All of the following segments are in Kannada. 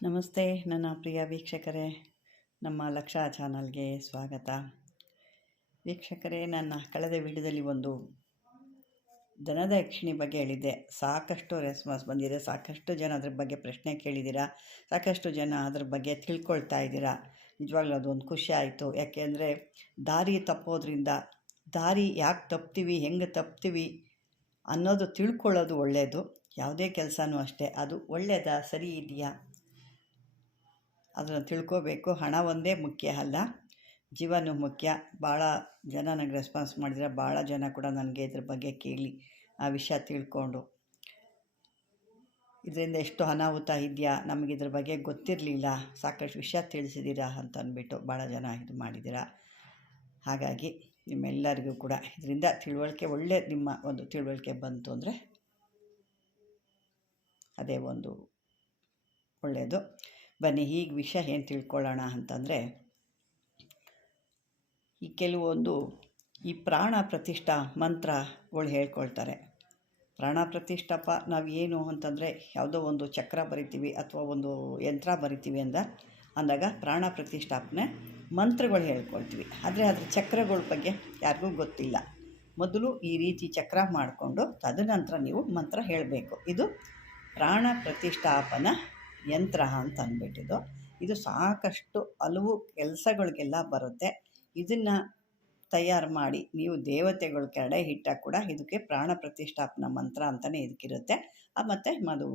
ನಮಸ್ತೆ, ನನ್ನ ಪ್ರಿಯ ವೀಕ್ಷಕರೇ. ನಮ್ಮ ಲಕ್ಷ ಚಾನಲ್ಗೆ ಸ್ವಾಗತ. ವೀಕ್ಷಕರೇ, ನನ್ನ ಕಳೆದ ವಿಡಿಯೋದಲ್ಲಿ ಒಂದು ದನದ ಯಕ್ಷಿಣಿ ಬಗ್ಗೆ ಹೇಳಿದ್ದೆ. ಸಾಕಷ್ಟು ರೆಸ್ಪಾನ್ಸ್ ಬಂದಿದೆ. ಸಾಕಷ್ಟು ಜನ ಅದ್ರ ಬಗ್ಗೆ ಪ್ರಶ್ನೆ ಕೇಳಿದ್ದೀರಾ? ಸಾಕಷ್ಟು ಜನ ಅದ್ರ ಬಗ್ಗೆ ತಿಳ್ಕೊಳ್ತಾ ಇದ್ದೀರಾ? ನಿಜವಾಗ್ಲೂ ಅದೊಂದು ಖುಷಿ ಆಯಿತು. ಯಾಕೆಂದರೆ ದಾರಿ ತಪ್ಪೋದ್ರಿಂದ, ದಾರಿ ಯಾಕೆ ತಪ್ತೀವಿ, ಹೆಂಗೆ ತಪ್ತೀವಿ ಅನ್ನೋದು ತಿಳ್ಕೊಳ್ಳೋದು ಒಳ್ಳೆಯದು ಯಾವುದೇ ಕೆಲಸನೂ ಅಷ್ಟೇ. ಅದು ಒಳ್ಳೆಯದಾ ಸರಿ ಇದೆಯಾ? ಅದನ್ನು ತಿಳ್ಕೋಬೇಕು. ಹಣ ಒಂದೇ ಮುಖ್ಯ ಅಲ್ಲ. ಜೀವನೂ ಮುಖ್ಯ. ಭಾಳ ಜನ ನನಗೆ ರೆಸ್ಪಾನ್ಸ್ ಮಾಡಿದರೆ ಭಾಳ ಜನ ಕೂಡ ನನಗೆ ಇದ್ರ ಬಗ್ಗೆ ಕೇಳಿ ಆ ವಿಷಯ ತಿಳ್ಕೊಂಡು. ಇದರಿಂದ ಎಷ್ಟು ಅನಾಹುತ ಇದೆಯಾ? ನಮಗೆ ಇದ್ರ ಬಗ್ಗೆ ಗೊತ್ತಿರಲಿಲ್ಲ. ಸಾಕಷ್ಟು ವಿಷಯ ತಿಳಿಸಿದ್ದೀರಾ ಅಂತ ಅಂದ್ಬಿಟ್ಟು ಭಾಳ ಜನ ಇದು ಮಾಡಿದ್ದೀರಾ ಹಾಗಾಗಿ ನಿಮ್ಮೆಲ್ಲರಿಗೂ ಕೂಡ ಇದರಿಂದ ತಿಳುವಳಿಕೆ ಒಳ್ಳೆ ನಿಮ್ಮ ಒಂದು ತಿಳುವಳಿಕೆ ಬಂತು ಅಂದರೆ ಅದೇ ಒಂದು ಒಳ್ಳೆಯದು. ಬನ್ನಿ ಈಗ ವಿಷಯ ಏನು ತಿಳ್ಕೊಳ್ಳೋಣ ಅಂತಂದರೆ, ಈ ಕೆಲವೊಂದು ಈ ಪ್ರಾಣ ಪ್ರತಿಷ್ಠಾ ಮಂತ್ರಗಳು ಹೇಳ್ಕೊಳ್ತಾರೆ. ಪ್ರಾಣ ಪ್ರತಿಷ್ಠಾಪ ನಾವು ಏನು ಅಂತಂದರೆ, ಯಾವುದೋ ಒಂದು ಚಕ್ರ ಬರಿತೀವಿ ಅಥವಾ ಒಂದು ಯಂತ್ರ ಬರಿತೀವಿ ಅಂದ, ಅಂದಾಗ ಪ್ರಾಣ ಪ್ರತಿಷ್ಠಾಪನೆ ಮಂತ್ರಗಳು ಹೇಳ್ಕೊಳ್ತೀವಿ. ಆದರೆ ಅದ್ರ ಚಕ್ರಗಳ ಬಗ್ಗೆ ಯಾರಿಗೂ ಗೊತ್ತಿಲ್ಲ. ಮೊದಲು ಈ ರೀತಿ ಚಕ್ರ ಮಾಡಿಕೊಂಡು ತದನಂತರ ನೀವು ಮಂತ್ರ ಹೇಳಬೇಕು. ಇದು ಪ್ರಾಣ ಪ್ರತಿಷ್ಠಾಪನ ಯಂತ್ರ ಅಂತ ಅಂದ್ಬಿಟ್ಟಿದ್ದು. ಇದು ಸಾಕಷ್ಟು ಹಲವು ಕೆಲಸಗಳಿಗೆಲ್ಲ ಬರುತ್ತೆ. ಇದನ್ನು ತಯಾರು ಮಾಡಿ ನೀವು ದೇವತೆಗಳ ಕೆರಡೆ ಇಟ್ಟಾಗ ಕೂಡ ಇದಕ್ಕೆ ಪ್ರಾಣ ಪ್ರತಿಷ್ಠಾಪನಾ ಮಂತ್ರ ಅಂತಲೇ ಇದಕ್ಕಿರುತ್ತೆ. ಮತ್ತು ಅದು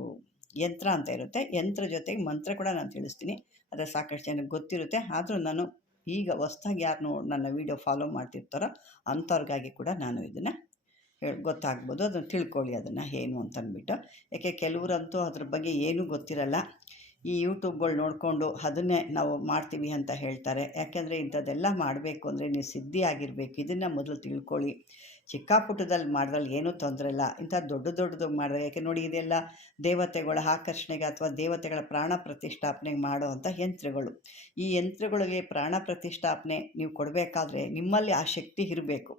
ಯಂತ್ರ ಅಂತ ಇರುತ್ತೆ. ಯಂತ್ರ ಜೊತೆಗೆ ಮಂತ್ರ ಕೂಡ ನಾನು ತಿಳಿಸ್ತೀನಿ. ಆದರೆ ಸಾಕಷ್ಟು ಜನಕ್ಕೆ ಗೊತ್ತಿರುತ್ತೆ. ಆದರೂ ನಾನು ಈಗ ಹೊಸ್ದಾಗಿ ಯಾರು ನೋಡಿ ನನ್ನ ವೀಡಿಯೋ ಫಾಲೋ ಮಾಡ್ತಿರ್ತಾರೋ ಅಂಥವ್ರಿಗಾಗಿ ಕೂಡ ನಾನು ಇದನ್ನು ಗೊತ್ತಾಗ್ಬೋದು. ಅದನ್ನು ತಿಳ್ಕೊಳ್ಳಿ ಅದನ್ನು ಏನು ಅಂತಂದ್ಬಿಟ್ಟು. ಯಾಕೆ ಕೆಲವರಂತೂ ಅದ್ರ ಬಗ್ಗೆ ಏನೂ ಗೊತ್ತಿರಲ್ಲ. ಈ ಯೂಟ್ಯೂಬ್ಗಳು ನೋಡಿಕೊಂಡು ಅದನ್ನೇ ನಾವು ಮಾಡ್ತೀವಿ ಅಂತ ಹೇಳ್ತಾರೆ. ಯಾಕೆಂದರೆ ಇಂಥದ್ದೆಲ್ಲ ಮಾಡಬೇಕು ಅಂದರೆ ನೀವು ಸಿದ್ಧಿ ಆಗಿರಬೇಕು ಇದನ್ನು ಮೊದಲು ತಿಳ್ಕೊಳ್ಳಿ. ಚಿಕ್ಕ ಪುಟ್ಟದಲ್ಲಿ ಮಾಡಿದ್ರಲ್ಲಿ ಏನೂ ತೊಂದರೆ ಇಲ್ಲ. ಇಂಥ ದೊಡ್ಡ ದೊಡ್ಡದು ಮಾಡಿದ್ರೆ ಯಾಕೆ ನೋಡಿ ಇದೆಲ್ಲ ದೇವತೆಗಳ ಆಕರ್ಷಣೆಗೆ ಅಥವಾ ದೇವತೆಗಳ ಪ್ರಾಣ ಪ್ರತಿಷ್ಠಾಪನೆಗೆ ಮಾಡುವಂಥ ಯಂತ್ರಗಳು. ಈ ಯಂತ್ರಗಳಿಗೆ ಪ್ರಾಣ ಪ್ರತಿಷ್ಠಾಪನೆ ನೀವು ಕೊಡಬೇಕಾದ್ರೆ ನಿಮ್ಮಲ್ಲಿ ಆ ಶಕ್ತಿ ಇರಬೇಕು.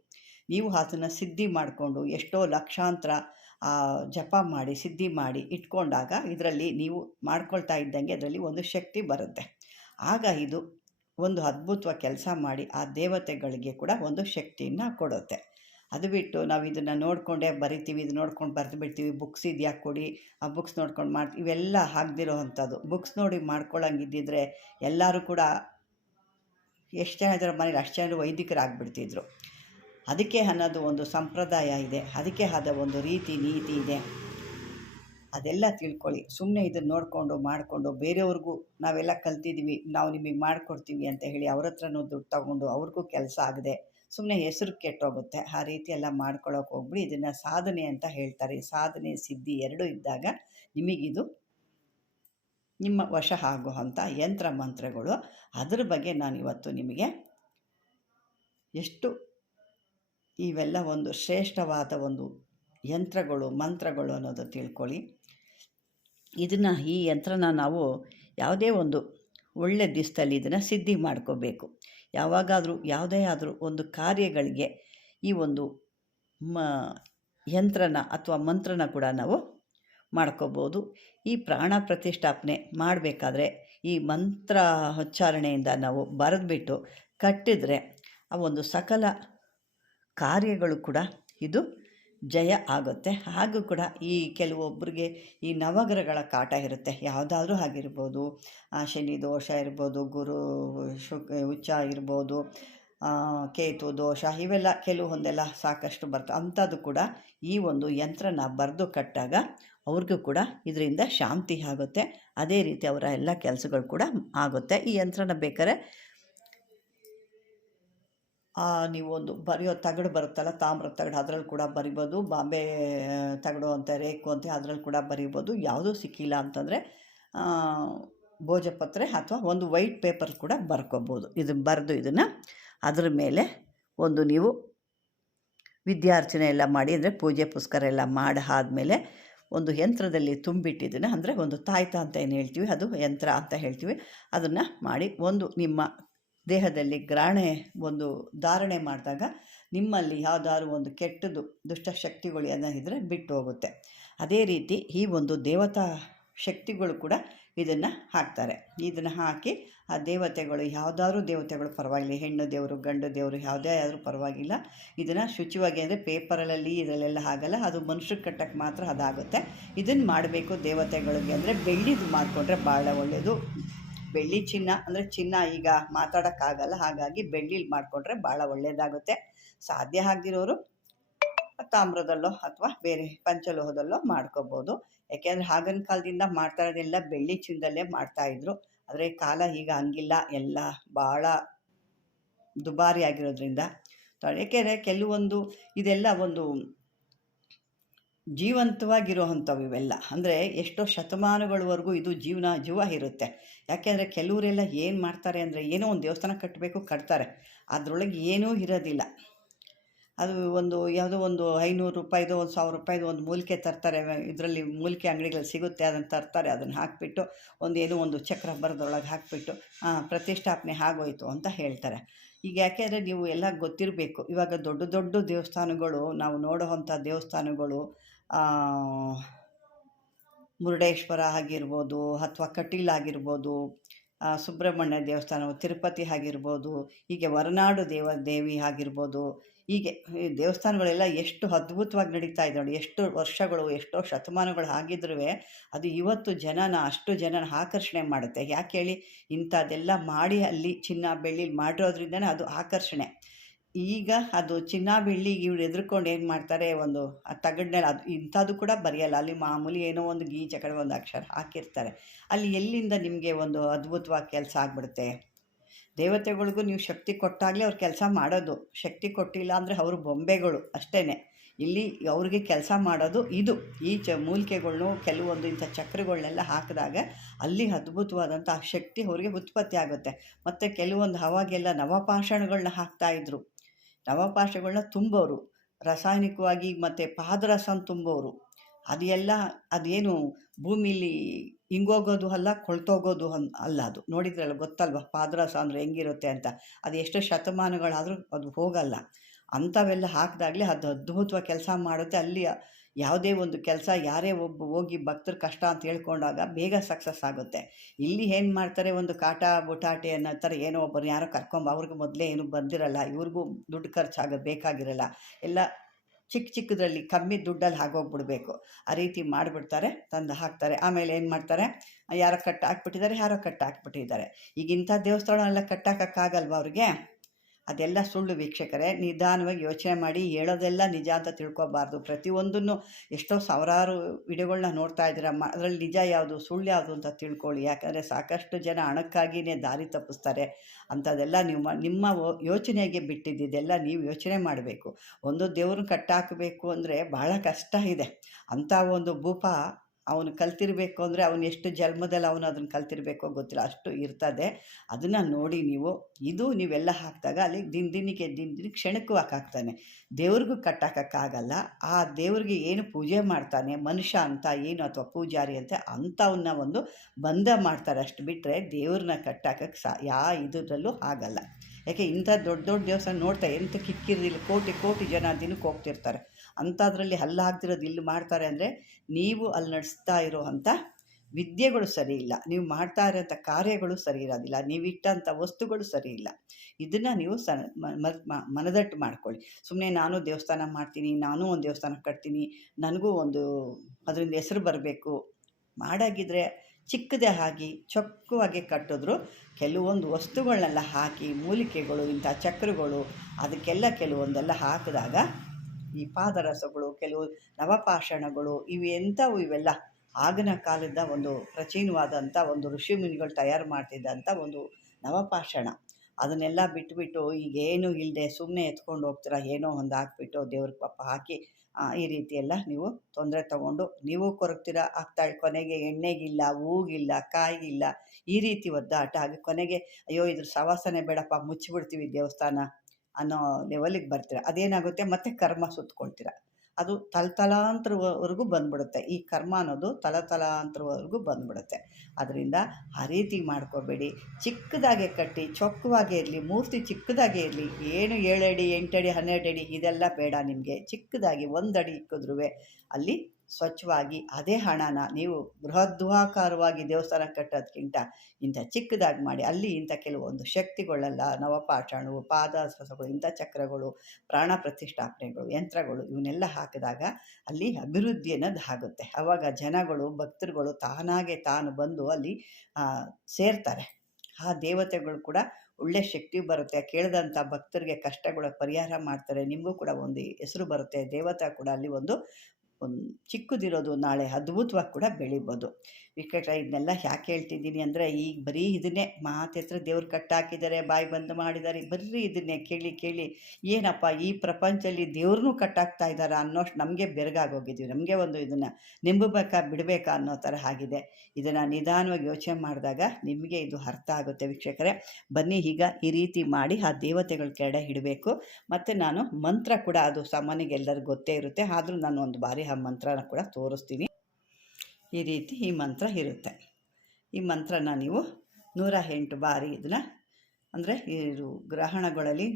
ನೀವು ಅದನ್ನು ಸಿದ್ಧಿ ಮಾಡಿಕೊಂಡು ಎಷ್ಟೋ ಲಕ್ಷಾಂತರ ಜಪ ಮಾಡಿ, ಸಿದ್ಧಿ ಮಾಡಿ ಇಟ್ಕೊಂಡಾಗ ಇದರಲ್ಲಿ ನೀವು ಮಾಡ್ಕೊಳ್ತಾ ಇದ್ದಂಗೆ ಅದರಲ್ಲಿ ಒಂದು ಶಕ್ತಿ ಬರುತ್ತೆ. ಆಗ ಇದು ಒಂದು ಅದ್ಭುತವ ಕೆಲಸ ಮಾಡಿ ಆ ದೇವತೆಗಳಿಗೆ ಕೂಡ ಒಂದು ಶಕ್ತಿಯನ್ನು ಕೊಡುತ್ತೆ. ಅದು ಬಿಟ್ಟು ನಾವು ಇದನ್ನು ನೋಡಿಕೊಂಡೇ ಬರಿತೀವಿ, ಇದು ನೋಡ್ಕೊಂಡು ಬರೆದು ಬಿಡ್ತೀವಿ ಬುಕ್ಸ್ ಇದೆಯಾ ಕೊಡಿ, ಆ ಬುಕ್ಸ್ ನೋಡ್ಕೊಂಡು ಮಾಡಿ, ಇವೆಲ್ಲ ಆಗದಿರೋ ಅಂಥದ್ದು. ಬುಕ್ಸ್ ನೋಡಿ ಮಾಡ್ಕೊಳ್ಳೋಂಗಿದ್ದಿದ್ರೆ ಎಲ್ಲರೂ ಕೂಡ ಎಷ್ಟು ಜನ ಇದ್ದಾರೆ ಮನೇಲಿ ಅಷ್ಟು ಜನ ವೈದಿಕರಾಗ್ಬಿಡ್ತಿದ್ರು. ಅದಕ್ಕೆ ಅನ್ನೋದು ಒಂದು ಸಂಪ್ರದಾಯ ಇದೆ. ಅದಕ್ಕೆ ಆದ ಒಂದು ರೀತಿ ನೀತಿ ಇದೆ. ಅದೆಲ್ಲ ತಿಳ್ಕೊಳ್ಳಿ. ಸುಮ್ಮನೆ ಇದನ್ನು ನೋಡಿಕೊಂಡು, ಮಾಡಿಕೊಂಡು, ಬೇರೆಯವ್ರಿಗೂ ನಾವೆಲ್ಲ ಕಲ್ತಿದ್ದೀವಿ ನಾವು ನಿಮಗೆ ಮಾಡಿಕೊಡ್ತೀವಿ ಅಂತ ಹೇಳಿ ಅವ್ರ ಹತ್ರನೂ ದುಡ್ಡು ತಗೊಂಡು ಅವ್ರಿಗೂ ಕೆಲಸ ಆಗದೆ ಸುಮ್ಮನೆ ಹೆಸರು ಕೆಟ್ಟೋಗುತ್ತೆ. ಆ ರೀತಿ ಎಲ್ಲ ಮಾಡ್ಕೊಳ್ಳೋಕೆ ಹೋಗ್ಬಿಡಿ. ಇದನ್ನು ಸಾಧನೆ ಅಂತ ಹೇಳ್ತಾರೆ. ಸಾಧನೆ ಸಿದ್ಧಿ ಎರಡೂ ಇದ್ದಾಗ ನಿಮಗಿದು ನಿಮ್ಮ ವಶ ಆಗುವಂಥ ಯಂತ್ರ ಮಂತ್ರಗಳು. ಅದ್ರ ಬಗ್ಗೆ ನಾನು ಇವತ್ತು ನಿಮಗೆ ಎಷ್ಟು ಇವೆಲ್ಲ ಒಂದು ಶ್ರೇಷ್ಠವಾದ ಒಂದು ಯಂತ್ರಗಳು, ಮಂತ್ರಗಳು ಅನ್ನೋದು ತಿಳ್ಕೊಳ್ಳಿ. ಇದನ್ನು ಈ ಯಂತ್ರನ ನಾವು ಯಾವುದೇ ಒಂದು ಒಳ್ಳೆ ದಿವಸದಲ್ಲಿ ಇದನ್ನು ಸಿದ್ಧಿ ಮಾಡ್ಕೋಬೇಕು. ಯಾವಾಗಾದರೂ, ಯಾವುದೇ ಆದರೂ ಒಂದು ಕಾರ್ಯಗಳಿಗೆ ಈ ಒಂದು ಮ, ಯಂತ್ರನ ಅಥವಾ ಮಂತ್ರನ ಕೂಡ ನಾವು ಮಾಡ್ಕೋಬೋದು. ಈ ಪ್ರಾಣ ಪ್ರತಿಷ್ಠಾಪನೆ ಮಾಡಬೇಕಾದ್ರೆ ಈ ಮಂತ್ರ ಉಚ್ಚಾರಣೆಯಿಂದ ನಾವು ಬರೆದ್ಬಿಟ್ಟು ಕಟ್ಟಿದರೆ ಆ ಒಂದು ಸಕಲ ಕಾರ್ಯಗಳು ಕೂಡ ಇದು ಜಯ ಆಗುತ್ತೆ. ಹಾಗೂ ಕೂಡ ಈ ಕೆಲವೊಬ್ಬರಿಗೆ ಈ ನವಗ್ರಹಗಳ ಕಾಟ ಇರುತ್ತೆ. ಯಾವುದಾದ್ರೂ ಆಗಿರ್ಬೋದು ಶನಿ ದೋಷ ಇರ್ಬೋದು, ಗುರು ಶುಕ್ ಉಚ್ಚ ಇರ್ಬೋದು ಕೇತು ದೋಷ ಇವೆಲ್ಲ ಕೆಲವೊಂದೆಲ್ಲ ಸಾಕಷ್ಟು ಬರ್ತವೆ ಅಂಥದ್ದು ಕೂಡ ಈ ಒಂದು ಯಂತ್ರನ ಬರೆದು ಕಟ್ಟಾಗ ಅವ್ರಿಗೂ ಕೂಡ ಇದರಿಂದ ಶಾಂತಿ ಆಗುತ್ತೆ. ಅದೇ ರೀತಿ ಅವರ ಎಲ್ಲ ಕೆಲಸಗಳು ಕೂಡ ಆಗುತ್ತೆ. ಈ ಯಂತ್ರನ ಬೇಕಾದ್ರೆ ನೀವು ಒಂದು ಬರೆಯೋ ತಗಡು ಬರುತ್ತಲ್ಲ, ತಾಮ್ರ ತಗಡು ಅದ್ರಲ್ಲಿ ಕೂಡ ಬರಿಬೋದು, ಬಾಂಬೆ ತಗಡು ಅಂತ, ರೇಕು ಅಂತ ಅದರಲ್ಲಿ ಕೂಡ ಬರಿಬೋದು, ಯಾವುದೂ ಸಿಕ್ಕಿಲ್ಲ ಅಂತಂದರೆ ಭೋಜಪತ್ರೆ ಅಥವಾ ಒಂದು ವೈಟ್ ಪೇಪರ್ ಕೂಡ ಬರ್ಕೋಬೋದು. ಇದು ಬರೆದು ಇದನ್ನು ಅದರ ಮೇಲೆ ಒಂದು ನೀವು ವಿದ್ಯಾರ್ಚನೆ ಎಲ್ಲ ಮಾಡಿ, ಅಂದರೆ ಪೂಜೆ ಪುಸ್ಕರ ಎಲ್ಲ ಮಾಡಿ ಆದಮೇಲೆ ಒಂದು ಯಂತ್ರದಲ್ಲಿ ತುಂಬಿಟ್ಟಿದ್ದನ್ನು ಅಂದರೆ ಒಂದು ತಾಯ್ತ ಅಂತ ಏನು ಹೇಳ್ತೀವಿ, ಅದು ಯಂತ್ರ ಅಂತ ಹೇಳ್ತೀವಿ, ಅದನ್ನು ಮಾಡಿ ಒಂದು ನಿಮ್ಮ ದೇಹದಲ್ಲಿ ಗ್ರಹಣೆ ಒಂದು ಧಾರಣೆ ಮಾಡಿದಾಗ ನಿಮ್ಮಲ್ಲಿ ಯಾವುದಾದ್ರು ಒಂದು ಕೆಟ್ಟದ್ದು ದುಷ್ಟಶಕ್ತಿಗಳು ಇದ್ದರೆ ಬಿಟ್ಟು ಹೋಗುತ್ತೆ. ಅದೇ ರೀತಿ ಈ ಒಂದು ದೇವತಾ ಶಕ್ತಿಗಳು ಕೂಡ ಇದನ್ನು ಹಾಕ್ತಾರೆ. ಇದನ್ನು ಹಾಕಿ ಆ ದೇವತೆಗಳು ಯಾವುದಾದ್ರೂ ದೇವತೆಗಳು ಪರವಾಗಿಲ್ಲ, ಹೆಣ್ಣು ದೇವರು, ಗಂಡು ದೇವರು ಯಾವುದೇ ಆದರೂ ಪರವಾಗಿಲ್ಲ. ಇದನ್ನು ಶುಚಿವಾಗಿ ಅಂದರೆ ಪೇಪರಲ್ಲಿ ಇದರಲ್ಲೆಲ್ಲ ಆಗಲ್ಲ ಅದು ಮನುಷ್ಯರಿಗೆ ಕಟ್ಟಕ್ಕೆ ಮಾತ್ರ ಅದಾಗುತ್ತೆ. ಇದನ್ನು ಮಾಡಬೇಕು ದೇವತೆಗಳಿಗೆ ಅಂದರೆ ಬೆಳ್ಳಿದು ಮಾಡಿಕೊಂಡ್ರೆ ಭಾಳ ಒಳ್ಳೆಯದು ಬೆಳ್ಳಿ ಚಿನ್ನ ಅಂದರೆ ಚಿನ್ನ ಈಗ ಮಾತಾಡೋಕ್ಕಾಗಲ್ಲ, ಹಾಗಾಗಿ ಬೆಳ್ಳಿಲಿ ಮಾಡಿಕೊಂಡ್ರೆ ಭಾಳ ಒಳ್ಳೆಯದಾಗುತ್ತೆ ಸಾಧ್ಯ ಆಗದಿರೋರು ತಾಮ್ರದಲ್ಲೋ ಅಥವಾ ಬೇರೆ ಪಂಚಲೋಹದಲ್ಲೋ ಮಾಡ್ಕೋಬೋದು. ಯಾಕೆಂದರೆ ಆಗಿನ ಕಾಲದಿಂದ ಮಾಡ್ತಾ ಇರೋದೆಲ್ಲ ಬೆಳ್ಳಿ ಚಿನ್ನದಲ್ಲೇ ಮಾಡ್ತಾಯಿದ್ರು ಆದರೆ ಕಾಲ ಈಗ ಹಂಗಿಲ್ಲ. ಎಲ್ಲ ಭಾಳ ದುಬಾರಿ ಆಗಿರೋದ್ರಿಂದ. ಏಕೆಂದರೆ ಕೆಲವೊಂದು ಇದೆಲ್ಲ ಒಂದು ಜೀವಂತವಾಗಿರುವಂಥವು ಇವೆಲ್ಲ ಅಂದರೆ ಎಷ್ಟೋ ಶತಮಾನಗಳವರೆಗೂ ಇದು ಜೀವನ ಜೀವ ಇರುತ್ತೆ. ಯಾಕೆಂದರೆ ಕೆಲವರೆಲ್ಲ ಏನು ಮಾಡ್ತಾರೆ ಅಂದರೆ ಏನೋ ಒಂದು ದೇವಸ್ಥಾನ ಕಟ್ಟಬೇಕು ಕಟ್ತಾರೆ. ಅದರೊಳಗೆ ಏನೂ ಇರೋದಿಲ್ಲ. ಅದು ಒಂದು ಯಾವುದೋ ಒಂದು ಐನೂರು ರೂಪಾಯಿದು, ಒಂದು ಸಾವಿರ ರೂಪಾಯಿದು ಒಂದು ಮೂಲಿಕೆ ತರ್ತಾರೆ. ಇದರಲ್ಲಿ ಮೂಲಿಕೆ ಅಂಗಡಿಗಳಲ್ಲಿ ಸಿಗುತ್ತೆ, ಅದನ್ನು ತರ್ತಾರೆ, ಅದನ್ನು ಹಾಕಿಬಿಟ್ಟು ಒಂದು ಏನೋ ಒಂದು ಚಕ್ರ ಬರದೊಳಗೆ ಹಾಕಿಬಿಟ್ಟು ಪ್ರತಿಷ್ಠಾಪನೆ ಆಗೋಯ್ತು ಅಂತ ಹೇಳ್ತಾರೆ. ಈಗ ಯಾಕೆಂದರೆ ನೀವು ಎಲ್ಲ ಗೊತ್ತಿರಬೇಕು. ಇವಾಗ ದೊಡ್ಡ ದೊಡ್ಡ ದೇವಸ್ಥಾನಗಳು, ನಾವು ನೋಡೋವಂಥ ದೇವಸ್ಥಾನಗಳು ಮುರುಡೇಶ್ವರ ಆಗಿರ್ಬೋದು ಅಥವಾ ಕಟೀಲ್ ಆಗಿರ್ಬೋದು ಸುಬ್ರಹ್ಮಣ್ಯ ದೇವಸ್ಥಾನವು, ತಿರುಪತಿ ಆಗಿರ್ಬೋದು, ಹೀಗೆ ಹೊರನಾಡು ದೇವ, ದೇವಿ ಆಗಿರ್ಬೋದು, ಹೀಗೆ ದೇವಸ್ಥಾನಗಳೆಲ್ಲ ಎಷ್ಟು ಅದ್ಭುತವಾಗಿ ನಡೀತಾ ಇದೆ ನೋಡಿ ಎಷ್ಟು ವರ್ಷಗಳು, ಎಷ್ಟೋ ಶತಮಾನಗಳು ಆಗಿದ್ರೂ ಅದು ಇವತ್ತು ಜನನ, ಅಷ್ಟು ಜನನ ಆಕರ್ಷಣೆ ಮಾಡುತ್ತೆ. ಯಾಕೆ ಹೇಳಿ, ಇಂಥದ್ದೆಲ್ಲ ಮಾಡಿ ಅಲ್ಲಿ ಚಿನ್ನ ಬೆಳ್ಳಿ ಮಾಡಿರೋದ್ರಿಂದನೇ ಅದು ಆಕರ್ಷಣೆ. ಈಗ ಅದು ಚಿನ್ನ ಬೆಳ್ಳಿ ಇವ್ರು ಎದ್ರುಕೊಂಡು ಏನು ಮಾಡ್ತಾರೆ, ಒಂದು ತಗಡ್ನಲ್ಲಿ ಅದು ಇಂಥದ್ದು ಕೂಡ ಬರೆಯಲ್ಲ. ಅಲ್ಲಿ ಮಾಮೂಲಿ ಏನೋ ಒಂದು ಗೀಚ ಕಡೆ ಒಂದು ಅಕ್ಷರ ಹಾಕಿರ್ತಾರೆ. ಅಲ್ಲಿ ಎಲ್ಲಿಂದ ನಿಮಗೆ ಒಂದು ಅದ್ಭುತವಾಗಿ ಕೆಲಸ ಆಗಿಬಿಡುತ್ತೆ? ದೇವತೆಗಳಿಗೂ ನೀವು ಶಕ್ತಿ ಕೊಟ್ಟಾಗಲೇ ಅವ್ರು ಕೆಲಸ ಮಾಡೋದು. ಶಕ್ತಿ ಕೊಟ್ಟಿಲ್ಲ ಅಂದರೆ ಅವರು ಬೊಂಬೆಗಳು ಅಷ್ಟೇ ಇಲ್ಲಿ ಅವ್ರಿಗೆ ಕೆಲಸ ಮಾಡೋದು ಇದು. ಈ ಚ ಮೂಲಿಕೆಗಳ್ನು ಕೆಲವೊಂದು ಇಂಥ ಚಕ್ರಗಳನ್ನೆಲ್ಲ ಹಾಕಿದಾಗ ಅಲ್ಲಿ ಅದ್ಭುತವಾದಂಥ ಶಕ್ತಿ ಅವರಿಗೆ ಉತ್ಪತ್ತಿ ಆಗುತ್ತೆ. ಮತ್ತು ಕೆಲವೊಂದು ಅವಾಗೆಲ್ಲ ನವಪಾಷಾಣಗಳನ್ನ ಹಾಕ್ತಾಯಿದ್ರು ನವಪಾಷಗಳನ್ನ ತುಂಬೋರು. ರಾಸಾಯನಿಕವಾಗಿ ಮತ್ತು ಪಾದರಸನ ತುಂಬೋರು. ಅದು ಎಲ್ಲ, ಅದೇನು ಭೂಮಿಲಿ ಹಿಂಗೋಗೋದು ಅಲ್ಲ, ಕೊಳ್ತೋಗೋದು ಅನ್, ಅಲ್ಲ ಅದು. ನೋಡಿದ್ರಲ್ಲ ಗೊತ್ತಲ್ವ? ಪಾದರಸ ಅಂದರೆ ಹೆಂಗಿರುತ್ತೆ ಅಂತ. ಅದು ಎಷ್ಟು ಶತಮಾನಗಳಾದರೂ ಅದು ಹೋಗಲ್ಲ. ಅಂಥವೆಲ್ಲ ಹಾಕಿದಾಗಲೇ ಅದು ಅದ್ಭುತವಾಗಿ ಕೆಲಸ ಮಾಡುತ್ತೆ. ಅಲ್ಲಿ ಯಾವುದೇ ಒಂದು ಕೆಲಸ, ಯಾರೇ ಒಬ್ಬ ಹೋಗಿ ಭಕ್ತರ ಕಷ್ಟ ಅಂತ ಹೇಳ್ಕೊಂಡಾಗ ಬೇಗ ಸಕ್ಸಸ್ ಆಗುತ್ತೆ. ಇಲ್ಲಿ ಏನು ಮಾಡ್ತಾರೆ, ಒಂದು ಕಾಟ ಬುಟಾಟೆ ಅನ್ನೋ ಥರ ಏನೋ ಒಬ್ಬರು ಯಾರೋ ಕರ್ಕೊಂಬ, ಅವ್ರಿಗೆ ಮೊದಲೇ ಏನು ಬಂದಿರಲ್ಲ, ಇವ್ರಿಗೂ ದುಡ್ಡು ಖರ್ಚಾಗ ಬೇಕಾಗಿರಲ್ಲ, ಎಲ್ಲ ಚಿಕ್ಕ ಚಿಕ್ಕದ್ರಲ್ಲಿ ಕಮ್ಮಿ ದುಡ್ಡಲ್ಲಿ ಆಗೋಗ್ಬಿಡ್ಬೇಕು. ಆ ರೀತಿ ಮಾಡಿಬಿಡ್ತಾರೆ, ತಂದು ಹಾಕ್ತಾರೆ. ಆಮೇಲೆ ಏನು ಮಾಡ್ತಾರೆ, ಯಾರೋ ಕಟ್ಟಾಕ್ಬಿಟ್ಟಿದ್ದಾರೆ ಯಾರೋ ಕಟ್ಟಾಕ್ಬಿಟ್ಟಿದ್ದಾರೆ ಈಗ ಇಂಥ ದೇವಸ್ಥಾನ ಎಲ್ಲ ಕಟ್ಟಾಕೋಕ್ಕಾಗಲ್ವ ಅವ್ರಿಗೆ? ಅದೆಲ್ಲ ಸುಳ್ಳು ವೀಕ್ಷಕರೇ, ನಿಧಾನವಾಗಿ ಯೋಚನೆ ಮಾಡಿ, ಹೇಳೋದೆಲ್ಲ ನಿಜ ಅಂತ ತಿಳ್ಕೊಬಾರ್ದು. ಪ್ರತಿಯೊಂದನ್ನು ಎಷ್ಟೋ ಸಾವಿರಾರು ವಿಡಿಯೋಗಳನ್ನ ನೋಡ್ತಾ ಇದ್ದೀರ, ಮ, ಅದರಲ್ಲಿ ನಿಜ ಯಾವುದು, ಸುಳ್ಳು ಯಾವುದು ಅಂತ ತಿಳ್ಕೊಳ್ಳಿ. ಯಾಕಂದರೆ ಸಾಕಷ್ಟು ಜನ ಹಣಕ್ಕಾಗಿಯೇ ದಾರಿ ತಪ್ಪಿಸ್ತಾರೆ. ಅಂಥದ್ದೆಲ್ಲ ನೀವು ನಿಮ್ಮ ಯೋಚನೆಗೆ ಬಿಟ್ಟಿದ್ದೆಲ್ಲ ನೀವು ಯೋಚನೆ ಮಾಡಬೇಕು. ಒಂದು ದೇವ್ರನ್ನ ಕಟ್ಟಾಕಬೇಕು ಅಂದರೆ ಬಹಳ ಕಷ್ಟ ಇದೆ. ಅಂಥ ಒಂದು ಭೂಪ ಅವನು ಕಲ್ತಿರಬೇಕು ಅಂದರೆ ಅವನು ಎಷ್ಟು ಜನ್ಮದಲ್ಲಿ ಅವನು ಅದನ್ನು ಕಲ್ತಿರಬೇಕೋ ಗೊತ್ತಿಲ್ಲ. ಅಷ್ಟು ಇರ್ತದೆ. ಅದನ್ನು ನೋಡಿ ನೀವು, ಇದು ನೀವೆಲ್ಲ ಹಾಕಿದಾಗ ಅಲ್ಲಿ ದಿನ ದಿನಕ್ಕೆ ದಿನ ದಿನಕ್ಕೆ ಕ್ಷಣಕ್ಕೂ ಹಾಕಾಗ್ತಾನೆ. ದೇವ್ರಿಗೂ ಕಟ್ಟಾಕೋಕ್ಕಾಗಲ್ಲ. ಆ ದೇವ್ರಿಗೆ ಏನು ಪೂಜೆ ಮಾಡ್ತಾನೆ, ಮನುಷ್ಯ ಅಂತ, ಏನು ಅಥವಾ ಪೂಜಾರಿ ಅಂತ ಅಂಥವನ್ನ ಒಂದು ಬಂಧ ಮಾಡ್ತಾರೆ. ಅಷ್ಟು ಬಿಟ್ಟರೆ ದೇವ್ರನ್ನ ಕಟ್ಟಾಕಕ್ಕೆ ಸಾ, ಯಾ ಇದರಲ್ಲೂ ಆಗಲ್ಲ ಯಾಕೆ ಇಂಥ ದೊಡ್ಡ ದೊಡ್ಡ ದೇವಸ್ಥಾನ ನೋಡ್ತಾ ಎಂಥ ಕಿಕ್ಕಿರ್ದಿಲ್ಲ ಕೋಟಿ ಕೋಟಿ ಜನ ದಿನಕ್ಕೆ ಹೋಗ್ತಿರ್ತಾರೆ. ಅಂಥದ್ರಲ್ಲಿ ಹಲ್ಲು ಹಾಕ್ತಿರೋದು ಇಲ್ಲಿ ಮಾಡ್ತಾರೆ ಅಂದರೆ ನೀವು ಅಲ್ಲಿ ನಡೆಸ್ತಾ ಇರೋವಂಥ ವಿದ್ಯೆಗಳು ಸರಿ ಇಲ್ಲ. ನೀವು ಮಾಡ್ತಾ ಇರೋಂಥ ಕಾರ್ಯಗಳು ಸರಿ ಇರೋದಿಲ್ಲ. ನೀವು ಇಟ್ಟಂಥ ವಸ್ತುಗಳು ಸರಿ ಇಲ್ಲ. ಇದನ್ನು ನೀವು ಸ ಮನದಟ್ಟು ಮಾಡ್ಕೊಳ್ಳಿ. ಸುಮ್ಮನೆ ನಾನು ದೇವಸ್ಥಾನ ಮಾಡ್ತೀನಿ, ನಾನು ಒಂದು ದೇವಸ್ಥಾನ ಕಟ್ತೀನಿ, ನನಗೂ ಒಂದು ಅದರಿಂದ ಹೆಸರು ಬರಬೇಕು. ಮಾಡಾಗಿದ್ದರೆ ಚಿಕ್ಕದೇ ಆಗಿ ಚೊಕ್ಕವಾಗಿ ಕಟ್ಟಿದ್ರು ಕೆಲವೊಂದು ವಸ್ತುಗಳನ್ನೆಲ್ಲ ಹಾಕಿ ಮೂಲಿಕೆಗಳು ಇಂಥ ಚಕ್ರಗಳು ಅದಕ್ಕೆಲ್ಲ ಕೆಲವೊಂದೆಲ್ಲ ಹಾಕಿದಾಗ ಈ ಪಾದರಸಗಳು ಕೆಲವು ನವಪಾಷಣಗಳು ಇವು ಎಂಥವು ಇವೆಲ್ಲ. ಆಗಿನ ಕಾಲದ ಒಂದು ಪ್ರಾಚೀನವಾದಂಥ ಒಂದು ಋಷಿಮುನಿಗಳು ತಯಾರು ಮಾಡ್ತಿದ್ದಂಥ ಒಂದು ನವಪಾಷಣ. ಅದನ್ನೆಲ್ಲ ಬಿಟ್ಬಿಟ್ಟು ಏನೂ ಇಲ್ಲದೆ ಸುಮ್ಮನೆ ಎತ್ಕೊಂಡು ಹೋಗ್ತೀರ, ಏನೋ ಒಂದು ಹಾಕ್ಬಿಟ್ಟು ದೇವ್ರಿಗೆ ಪಾಪ ಹಾಕಿ ಈ ರೀತಿ ಎಲ್ಲ ನೀವು ತೊಂದರೆ ತಗೊಂಡು, ನೀವು ಕೊರಗ್ತೀರ, ಆಗ್ತಾ ಕೊನೆಗೆ ಎಣ್ಣೆಗಿಲ್ಲ, ಹೂಗಿಲ್ಲ, ಕಾಯಿಗಿಲ್ಲ, ಈ ರೀತಿ ಒದ್ದಾಟ ಆಗಿ ಕೊನೆಗೆ, ಅಯ್ಯೋ, ಇದ್ರ ಸವಾಸನೆ ಬೇಡಪ್ಪ, ಮುಚ್ಚಿಬಿಡ್ತೀವಿ ದೇವಸ್ಥಾನ. ಅನ್ನೋ ಲೆವೆಲಿಗೆ ಬರ್ತೀರ. ಅದೇನಾಗುತ್ತೆ? ಮತ್ತೆ ಕರ್ಮ ಸುತ್ಕೊಳ್ತೀರ. ಅದು ತಲತಲಾಂತರವರೆಗೂ ಬಂದ್ಬಿಡುತ್ತೆ. ಈ ಕರ್ಮ ಅನ್ನೋದು ತಲತಲಾಂತರವರೆಗೂ ಬಂದ್ಬಿಡುತ್ತೆ. ಅದರಿಂದ ಆ ರೀತಿ ಮಾಡ್ಕೋಬೇಡಿ. ಚಿಕ್ಕದಾಗೆ ಕಟ್ಟಿ, ಚೊಕ್ಕವಾಗಿ ಇರಲಿ, ಮೂರ್ತಿ ಚಿಕ್ಕದಾಗೆ ಇರಲಿ, ಏನು ಏಳು ಅಡಿ ಎಂಟು ಅಡಿ ಹನ್ನೆರಡು ಅಡಿ ಇದೆಲ್ಲ ಬೇಡ ನಿಮಗೆ. ಚಿಕ್ಕದಾಗಿ ಒಂದು ಅಡಿ ಇಕ್ಕಿದ್ರೂ ಅಲ್ಲಿ ಸ್ವಚ್ಛವಾಗಿ ಅದೇ ಹಣನ ನೀವು ಬೃಹದ್ವಾಕಾರವಾಗಿ ದೇವಸ್ಥಾನ ಕಟ್ಟೋದಕ್ಕಿಂತ ಇಂಥ ಚಿಕ್ಕದಾಗಿ ಮಾಡಿ, ಅಲ್ಲಿ ಇಂಥ ಕೆಲವೊಂದು ಶಕ್ತಿಗಳೆಲ್ಲ ನವಪಾಷಾಣವು ಪಾದಾಸಗಳು ಇಂಥ ಚಕ್ರಗಳು, ಪ್ರಾಣ ಪ್ರತಿಷ್ಠಾಪನೆಗಳು, ಯಂತ್ರಗಳು ಇವನ್ನೆಲ್ಲ ಹಾಕಿದಾಗ ಅಲ್ಲಿ ಅಭಿವೃದ್ಧಿ ಅನ್ನೋದು ಆಗುತ್ತೆ ಆವಾಗ ಜನಗಳು, ಭಕ್ತರುಗಳು ತಾನಾಗೆ ತಾನು ಬಂದು ಅಲ್ಲಿ ಸೇರ್ತಾರೆ. ಆ ದೇವತೆಗಳು ಕೂಡ ಒಳ್ಳೆ ಶಕ್ತಿ ಬರುತ್ತೆ. ಕೇಳಿದಂಥ ಭಕ್ತರಿಗೆ ಕಷ್ಟಗಳ ಪರಿಹಾರ ಮಾಡ್ತಾರೆ. ನಿಮಗೂ ಕೂಡ ಒಂದು ಹೆಸರು ಬರುತ್ತೆ. ದೇವತೆ ಕೂಡ ಅಲ್ಲಿ ಒಂದು ಒಂದು ಚಿಕ್ಕದಿರೋದು ನಾಳೆ ಅದ್ಭುತವಾಗಿ ಕೂಡ ಬೆಳಿಬೋದು. ವಿಕೆಟ್ ಇದನ್ನೆಲ್ಲ ಯಾಕೆ ಹೇಳ್ತಿದ್ದೀನಿ ಅಂದರೆ ಈಗ ಬರೀ ಇದನ್ನೇ ಮಾತೆತ್ರ ದೇವ್ರು ಕಟ್ಟಾಕಿದ್ದಾರೆ ಬಾಯಿ ಬಂದು ಮಾಡಿದ್ದಾರೆ ಬರೀ ಇದನ್ನೇ ಕೇಳಿ ಕೇಳಿ ಏನಪ್ಪ ಈ ಪ್ರಪಂಚದಲ್ಲಿ ದೇವ್ರನ್ನೂ ಕಟ್ಟಾಕ್ತಾ ಇದ್ದಾರೆ ಅನ್ನೋಷ್ಟು ನಮಗೆ ಬೆರಗಾಗೋಗಿದ್ದೀವಿ ನಮಗೆ ಒಂದು ಇದನ್ನು ನಿಂಬಬೇಕಾ, ಬಿಡಬೇಕಾ ಅನ್ನೋ ಥರ ಆಗಿದೆ. ಇದನ್ನು ನಿಧಾನವಾಗಿ ಯೋಚನೆ ಮಾಡಿದಾಗ ನಿಮಗೆ ಇದು ಅರ್ಥ ಆಗುತ್ತೆ ವೀಕ್ಷಕರೇ. ಬನ್ನಿ ಈಗ ಈ ರೀತಿ ಮಾಡಿ ಆ ದೇವತೆಗಳ ಕೆಡೆ ಇಡಬೇಕು. ಮತ್ತು ನಾನು ಮಂತ್ರ ಕೂಡ ಅದು ಸಾಮಾನ್ಯಗೆ ಎಲ್ಲರಿಗೂ ಗೊತ್ತೇ ಇರುತ್ತೆ. ಆದರೂ ನಾನು ಒಂದು ಬಾರಿ ಆ ಮಂತ್ರನ ಕೂಡ ತೋರಿಸ್ತೀನಿ. ಈ ರೀತಿ ಈ ಮಂತ್ರ ಇರುತ್ತೆ. ಈ ಮಂತ್ರನ ನೀವು ನೂರ ಎಂಟು ಬಾರಿ ಇದನ್ನ ಅಂದರೆ ಇದು ಗ್ರಹಣಗಳಲ್ಲಿ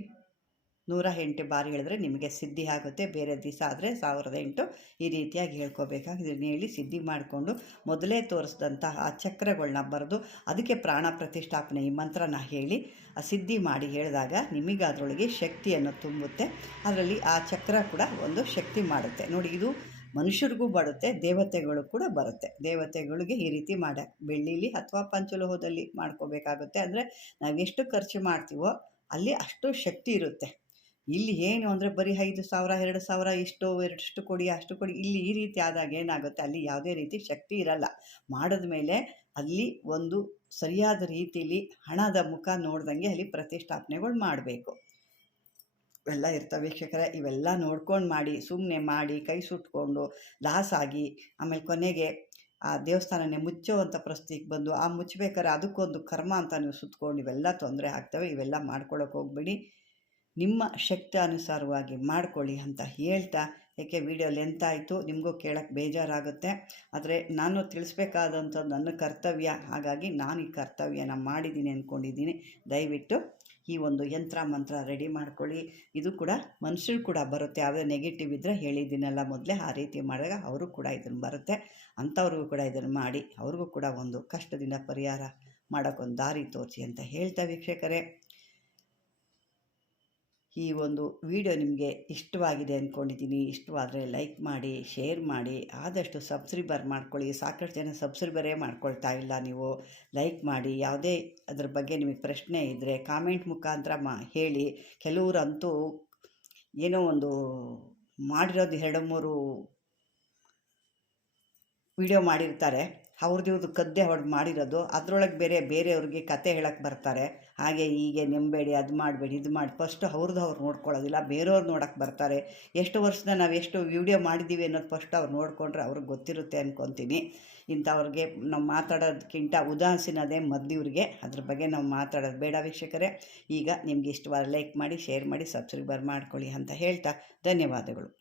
ನೂರ ಎಂಟು ಬಾರಿ ಹೇಳಿದ್ರೆ ನಿಮಗೆ ಸಿದ್ಧಿ ಆಗುತ್ತೆ. ಬೇರೆ ದಿವಸ ಆದರೆ ಸಾವಿರದ ಎಂಟು ಈ ರೀತಿಯಾಗಿ ಹೇಳ್ಕೊಬೇಕಾಗಿ ಹೇಳಿ ಸಿದ್ಧಿ ಮಾಡಿಕೊಂಡು ಮೊದಲೇ ತೋರಿಸಿದಂಥ ಆ ಚಕ್ರಗಳನ್ನ ಬರೆದು ಅದಕ್ಕೆ ಪ್ರಾಣ ಪ್ರತಿಷ್ಠಾಪನೆ ಈ ಮಂತ್ರನ ಹೇಳಿ ಆ ಸಿದ್ಧಿ ಮಾಡಿ ಹೇಳಿದಾಗ ನಿಮಗೆ ಅದರೊಳಗೆ ಶಕ್ತಿಯನ್ನು ತುಂಬುತ್ತೆ. ಅದರಲ್ಲಿ ಆ ಚಕ್ರ ಕೂಡ ಒಂದು ಶಕ್ತಿ ಮಾಡುತ್ತೆ. ನೋಡಿ ಇದು ಮನುಷ್ಯರಿಗೂ ಬರುತ್ತೆ, ದೇವತೆಗಳು ಕೂಡ ಬರುತ್ತೆ. ದೇವತೆಗಳಿಗೆ ಈ ರೀತಿ ಮಾಡ, ಬೆಳ್ಳಿಲಿ ಅಥವಾ ಪಂಚಲೋಹದಲ್ಲಿ ಮಾಡ್ಕೋಬೇಕಾಗುತ್ತೆ. ಅಂದರೆ ನಾವು ಎಷ್ಟು ಖರ್ಚು ಮಾಡ್ತೀವೋ ಅಲ್ಲಿ ಅಷ್ಟು ಶಕ್ತಿ ಇರುತ್ತೆ. ಇಲ್ಲಿ ಏನು ಅಂದರೆ ಬರೀ ಐದು ಸಾವಿರ, ಎರಡು ಸಾವಿರ, ಇಷ್ಟು, ಎರಡಷ್ಟು ಕೊಡಿ, ಅಷ್ಟು ಕೊಡಿ, ಇಲ್ಲಿ ಈ ರೀತಿ ಆದಾಗ ಏನಾಗುತ್ತೆ? ಅಲ್ಲಿ ಯಾವುದೇ ರೀತಿ ಶಕ್ತಿ ಇರಲ್ಲ. ಮಾಡಿದ ಮೇಲೆ ಅಲ್ಲಿ ಒಂದು ಸರಿಯಾದ ರೀತಿಯಲ್ಲಿ ಹಣದ ಮುಖ ನೋಡ್ದಂಗೆ ಅಲ್ಲಿ ಪ್ರತಿಷ್ಠಾಪನೆಗಳು ಮಾಡಬೇಕು. ಇವೆಲ್ಲ ಇರ್ತವೆ ವೀಕ್ಷಕರೇ, ಇವೆಲ್ಲ ನೋಡ್ಕೊಂಡು ಮಾಡಿ ಸುಮ್ಮನೆ ಮಾಡಿ, ಕೈ ಸುಟ್ಕೊಂಡು ಲಾಸಾಗಿ ಆಮೇಲೆ ಕೊನೆಗೆ ಆ ದೇವಸ್ಥಾನನೇ ಮುಚ್ಚುವಂಥ ಪರಿಸ್ಥಿತಿಗೆ ಬಂದು, ಆ ಮುಚ್ಚಬೇಕಾದ್ರೆ ಅದಕ್ಕೊಂದು ಕರ್ಮ ಅಂತ ನೀವು ಸುತ್ಕೊಂಡು ಇವೆಲ್ಲ ತೊಂದರೆ ಆಗ್ತವೆ, ಇವೆಲ್ಲ ಮಾಡ್ಕೊಳ್ಳೋಕೆ ಹೋಗ್ಬೇಡಿ. ನಿಮ್ಮ ಶಕ್ತಿ ಅನುಸಾರವಾಗಿ ಮಾಡ್ಕೊಳ್ಳಿ ಅಂತ ಹೇಳ್ತಾ, ಏಕೆ ವಿಡಿಯೋ ಲೆಂತ್ ಆಯಿತು, ನಿಮಗೂ ಕೇಳೋಕ್ಕೆ ಬೇಜಾರಾಗುತ್ತೆ. ಆದರೆ ನಾನು ತಿಳಿಸ್ಬೇಕಾದಂಥದ್ದು ನನ್ನ ಕರ್ತವ್ಯ, ಹಾಗಾಗಿ ನಾನು ಈ ಕರ್ತವ್ಯನ ಮಾಡಿದ್ದೀನಿ ಅಂದ್ಕೊಂಡಿದ್ದೀನಿ ದಯವಿಟ್ಟು ಈ ಒಂದು ಯಂತ್ರ ಮಂತ್ರ ರೆಡಿ ಮಾಡ್ಕೊಳ್ಳಿ. ಇದು ಕೂಡ ಮನುಷ್ಯರು ಕೂಡ ಬರುತ್ತೆ. ಯಾವುದೇ ನೆಗೆಟಿವ್ ಇದ್ದರೆ ಹೇಳಿದ್ದೀನಲ್ಲ ಮೊದಲೇ, ಆ ರೀತಿ ಮಾಡಿದಾಗ ಅವರು ಕೂಡ ಇದನ್ನು ಬರುತ್ತೆ. ಅಂಥವ್ರಿಗೂ ಕೂಡ ಇದನ್ನು ಮಾಡಿ, ಅವ್ರಿಗೂ ಕೂಡ ಒಂದು ಕಷ್ಟದಿಂದ ಪರಿಹಾರ ಮಾಡೋಕ್ಕೊಂದು ದಾರಿ ತೋರಿಸಿ ಅಂತ ಹೇಳ್ತಾ ವೀಕ್ಷಕರೇ. ಈ ಒಂದು ವಿಡಿಯೋ ನಿಮಗೆ ಇಷ್ಟವಾಗಿದೆ ಅಂದ್ಕೊಂಡಿದ್ದೀನಿ ಇಷ್ಟವಾದರೆ ಲೈಕ್ ಮಾಡಿ, ಶೇರ್ ಮಾಡಿ, ಆದಷ್ಟು ಸಬ್ಸ್ಕ್ರೈಬರ್ ಮಾಡ್ಕೊಳ್ಳಿ. ಸಾಕಷ್ಟು ಜನ ಸಬ್ಸ್ಕ್ರೈಬರೇ ಮಾಡ್ಕೊಳ್ತಾ ಇಲ್ಲ ನೀವು. ಲೈಕ್ ಮಾಡಿ, ಯಾವುದೇ ಅದ್ರ ಬಗ್ಗೆ ನಿಮಗೆ ಪ್ರಶ್ನೆ ಇದ್ದರೆ ಕಾಮೆಂಟ್ ಮುಖಾಂತರ ಮಾ, ಹೇಳಿ. ಕೆಲವರಂತೂ ಏನೋ ಒಂದು ಮಾಡಿರೋದು ಎರಡು ಮೂರು ವಿಡಿಯೋ ಮಾಡಿರ್ತಾರೆ. ಅವ್ರದ್ದು ಇವ್ರದ್ದು ಕದ್ದೆ ಹೊಡೆದು ಮಾಡಿರೋದು. ಅದರೊಳಗೆ ಬೇರೆ, ಬೇರೆಯವ್ರಿಗೆ ಕತೆ ಹೇಳಕ್ಕೆ ಬರ್ತಾರೆ. ಹಾಗೆ ಹೀಗೆ ನೆಂಬೇಡಿ, ಅದು ಮಾಡಬೇಡಿ, ಇದು ಮಾಡಿ. ಫಸ್ಟು ಅವ್ರದ್ದು ಅವ್ರು ನೋಡ್ಕೊಳ್ಳೋದಿಲ್ಲ. ಬೇರೆಯವ್ರು ನೋಡೋಕ್ಕೆ ಬರ್ತಾರೆ. ಎಷ್ಟು ವರ್ಷದ ನಾವು ಎಷ್ಟು ವಿಡಿಯೋ ಮಾಡಿದ್ದೀವಿ ಅನ್ನೋದು ಫಸ್ಟ್ ಅವ್ರು ನೋಡಿಕೊಂಡ್ರೆ ಅವ್ರಿಗೆ ಗೊತ್ತಿರುತ್ತೆ ಅಂದ್ಕೊತೀನಿ ಇಂಥವ್ರಿಗೆ ನಾವು ಮಾತಾಡೋದಕ್ಕಿಂತ ಉದಾಸೀನದೇ ಮದ್ದಿವ್ರಿಗೆ ಅದ್ರ ಬಗ್ಗೆ ನಾವು ಮಾತಾಡೋದು ಬೇಡ ವೀಕ್ಷಕರೇ. ಈಗ ನಿಮ್ಗೆ ಇಷ್ಟವಾದ ಲೈಕ್ ಮಾಡಿ ಶೇರ್ ಮಾಡಿ ಸಬ್ಸ್ಕ್ರೈಬರ್ ಮಾಡ್ಕೊಳ್ಳಿ ಅಂತ ಹೇಳ್ತಾ ಧನ್ಯವಾದಗಳು.